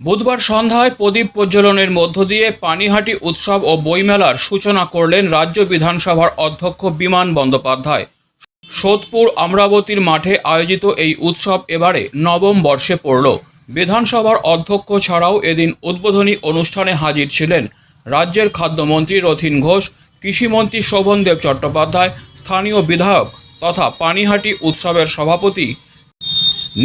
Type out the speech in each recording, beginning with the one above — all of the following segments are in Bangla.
বুধবার সন্ধ্যায় প্রদীপ প্রজ্বলনের মধ্য দিয়ে পানিহাটি উৎসব ও বইমেলার সূচনা করলেন রাজ্য বিধানসভার অধ্যক্ষ বিমান বন্দ্যোপাধ্যায়। সোদপুর আমরাবতীর মাঠে আয়োজিত এই উৎসব এবারে নবম বর্ষে পড়ল। বিধানসভার অধ্যক্ষ ছাড়াও এদিন উদ্বোধনী অনুষ্ঠানে হাজির ছিলেন রাজ্যের খাদ্যমন্ত্রী রথীন ঘোষ, কৃষিমন্ত্রী শোভনদেব চট্টোপাধ্যায়, স্থানীয় বিধায়ক তথা পানিহাটি উৎসবের সভাপতি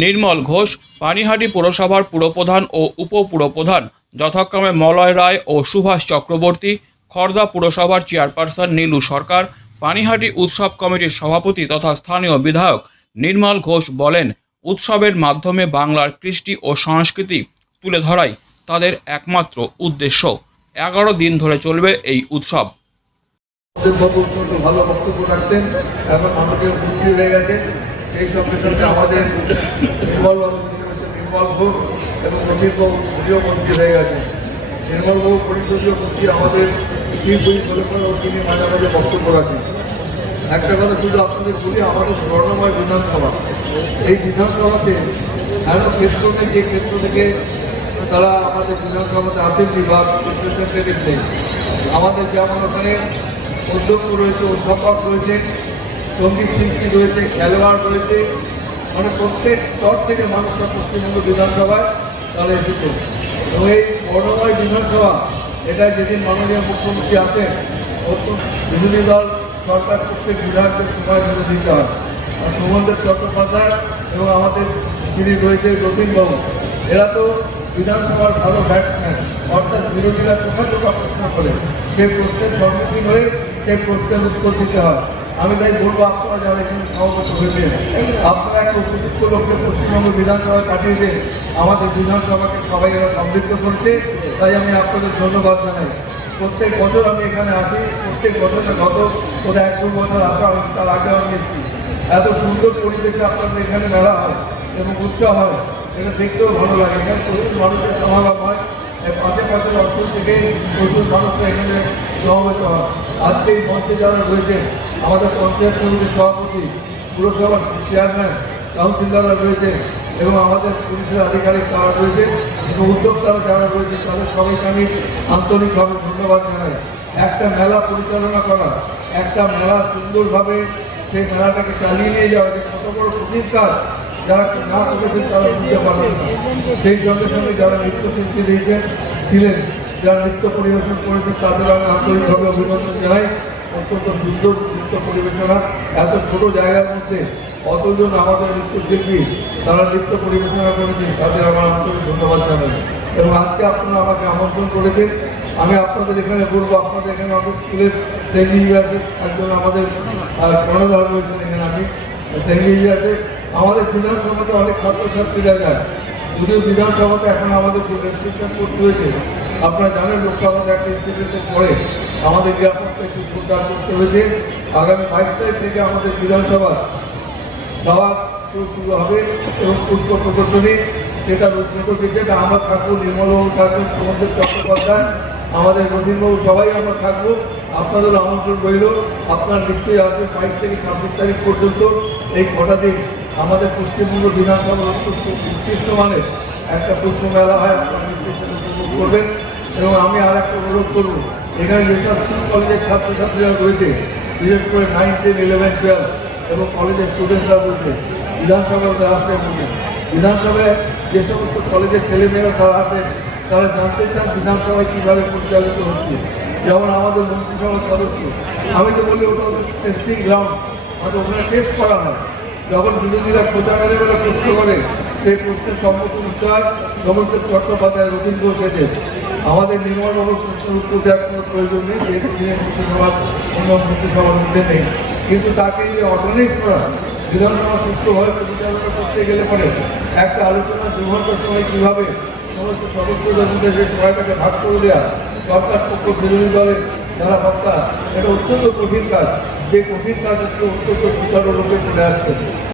নির্মল ঘোষ, পানিহাটি পুরসভার পুরপ্রধান ও উপপুরপ্রধান যথাক্রমে মলয় রায় ও সুভাষ চক্রবর্তী, খড়দা পুরসভার চেয়ারপারসন নীলু সরকার, পানিহাটি উৎসব কমিটির সভাপতি তথা স্থানীয় বিধায়ক নির্মল ঘোষ বলেন, উৎসবের মাধ্যমে বাংলার কৃষ্টি ও সংস্কৃতি তুলে ধরাই তাদের একমাত্র উদ্দেশ্য। 11 দিন ধরে চলবে এই উৎসব। ভালো বক্তব্য রাখতেন, এখন আমাদের মন্ত্রী হয়ে গেছে। এই সঙ্গে সঙ্গে আমাদের নির্মল ঘোষ এবং রবীন্দ্রবাবু পরিষদীয় মন্ত্রী হয়ে গেছে। নির্মলবাবু পরিষদীয় মন্ত্রী আমাদের তিনি মাঝে মাঝে বক্তব্য রাখেন। একটা কথা শুধু আপনাদের বলি, আমাদের স্বর্ণময় বিধানসভা, এই বিধানসভাতে এমন ক্ষেত্র নেই যে ক্ষেত্র থেকে তারা আমাদের বিধানসভাতে আসেননি বা রিপ্রেজেন্টেটিভ নেই। আমাদের যেমন ওখানে অধ্যক্ষ রয়েছে, অধ্যাপক রয়েছে, সঙ্গীত শিল্পী রয়েছে, খেলোয়াড় রয়েছে, মানে প্রত্যেক স্তর থেকে মানুষরা পশ্চিমবঙ্গ বিধানসভায় তারা এসেছে। এবং এই বর্ণময় বিধানসভা, এটা যেদিন মাননীয় মুখ্যমন্ত্রী আসেন, বিরোধী দল সরকার প্রত্যেক বিধায়কদের সময় ধরে দিতে হয়। আর শোভনদেব চট্টোপাধ্যায় এবং আমাদের যিনি রয়েছে রথীনবাবু, এরা তো বিধানসভার ভালো ব্যাটসম্যান, অর্থাৎ বিরোধীরা চোখা চোখা প্রশ্ন করে সেই প্রশ্নের সম্মুখীন হয়ে সেই প্রশ্নের উত্তর দিতে হয়। আমি তাই বলবো, আপনারা যারা এখানে সভাপতি হয়েছেন, আপনারা একটা উপযুক্ত লোককে পশ্চিমবঙ্গ বিধানসভায় পাঠিয়ে দেন। আমাদের বিধানসভাকে সবাই এরা সমৃদ্ধ করছে, তাই আমি আপনাদের ধন্যবাদ জানাই। প্রত্যেক বছর আমি এখানে আসি, প্রত্যেক বছরে গত বোধহয় 1-2 বছর আসা, তার আগে আমি এসেছি। এত সুন্দর পরিবেশে আপনাদের এখানে মেলা হয় এবং উৎসব হয়, এটা দেখতেও ভালো লাগে। এখানে প্রচুর মানুষের সমাগম হয়, আশেপাশের অঞ্চল থেকে প্রচুর মানুষরা এখানে সমবেত হয়। আজকে এই মঞ্চে যারা রয়েছেন, আমাদের পঞ্চায়েত সমিতির সভাপতি, পুরসভার চেয়ারম্যান, কাউন্সিলররা রয়েছে এবং আমাদের পুলিশের আধিকারিক তারা রয়েছে এবং উদ্যোক্তারা যারা রয়েছে, তাদের সবাইকে আমি আন্তরিকভাবে ধন্যবাদ জানাই। একটা মেলা পরিচালনা করা, একটা মেলা সুন্দরভাবে সেই মেলাটাকে চালিয়ে নিয়ে যাওয়া, যে কত বড় কঠিন কাজ, যারা না করেছেন তারা বুঝতে পারবেন না। সেই সঙ্গে সঙ্গে যারা নৃত্যশিল্পী ছিলেন, যারা নৃত্য পরিবেশন করেছেন, তাদের আমি আন্তরিকভাবে অভিনন্দন জানাই। অত্যন্ত সুন্দর নৃত্য পরিবেশনা, এত ছোট জায়গার মধ্যে অতজন আমাদের নৃত্যশিল্পী তারা নৃত্য পরিবেশনা করেছেন, তাদের আমার আন্তরিক ধন্যবাদ জানাই। এবং আজকে আপনারা আমাকে আমন্ত্রণ করেছেন, আমি আপনাদের এখানে বলবো, আপনাদের এখানে অনেক স্কুলের সেঙ্গিজি আছে, একজন আমাদের কর্ণধার রয়েছেন এখানে, আমি সেঙ্গিজি আছে। আমাদের বিধানসভাতে অনেক ছাত্রছাত্রীরা যায়, যদিও বিধানসভাতে এখন আমাদের যে রেস্ট্রিকশন করতে হয়েছে, আপনারা জানেন লোকসভাতে একটা ইনসিডেন্টের পরে আমাদের নিরাপত্তা একটু জোরদার করতে হয়েছে। আগামী 22 তারিখ থেকে আমাদের বিধানসভা দাওয়াত শুরু হবে এবং পুষ্প প্রদর্শনী, সেটা রূপরেখ হিসেবে আমরা থাকবো, নির্মলবাবু থাকবেন, শোভনদেব চট্টোপাধ্যায়, আমাদের রথীনবাবু, সবাই আমরা থাকবো। আপনাদেরও আমন্ত্রণ রইল, আপনারা নিশ্চয়ই আসবেন। 22 থেকে 26 তারিখ পর্যন্ত এই কটা দিন আমাদের পশ্চিমবঙ্গ বিধানসভার উৎকৃষ্ট মানের একটা পুষ্প মেলা হয়, আপনারা নিশ্চয়ই সেটা উপভোগ করবেন। এবং আমি আর একটা অনুরোধ করবো, এখানে যেসব স্কুল কলেজের ছাত্রছাত্রীরা রয়েছে, বিশেষ করে 9, 10, 11, 12 এবং কলেজের স্টুডেন্টরা রয়েছে, বিধানসভাতে আসতে বলবেন। বিধানসভায় যে সমস্ত কলেজের ছেলেমেয়েরা তারা আসেন, তারা জানতে চান বিধানসভায় কীভাবে পরিচালিত হচ্ছে। যেমন আমাদের মন্ত্রিসভার সদস্য, আমি তো বলি ওটা টেস্টিং গ্রাউন্ড, হয়তো ওখানে টেস্ট করা হয়। যখন বিরোধীরা প্রচারের বেলা প্রশ্ন করে, সেই প্রশ্নের সম্মুখীন হতে হয় শোভনদেব চট্টোপাধ্যায়, রথীন ঘোষ এদের। আমাদের নির্মলবাবুর প্রশ্নের উত্তর দেওয়ার কোনো প্রয়োজন নেই, যেহেতু তিনি মন্ত্রিসভার অন্য মন্ত্রিসভার মধ্যে নেই। কিন্তু তাকে যে অর্গানাইজ করা, বিধানসভা সুষ্ঠুভাবে পরিচালনা করতে গেলে পরে একটা আলোচনা 2 ঘন্টার সময় কীভাবে সমস্ত সদস্যদের মধ্যে যে সময়টাকে ভাগ করে দেওয়া, সরকার পক্ষ বিরোধী দলের যারা বক্তা, এটা অত্যন্ত কঠিন কাজ। যে কঠিন কাজ হচ্ছে অত্যন্ত সুচারুরূপে চলে আসছে।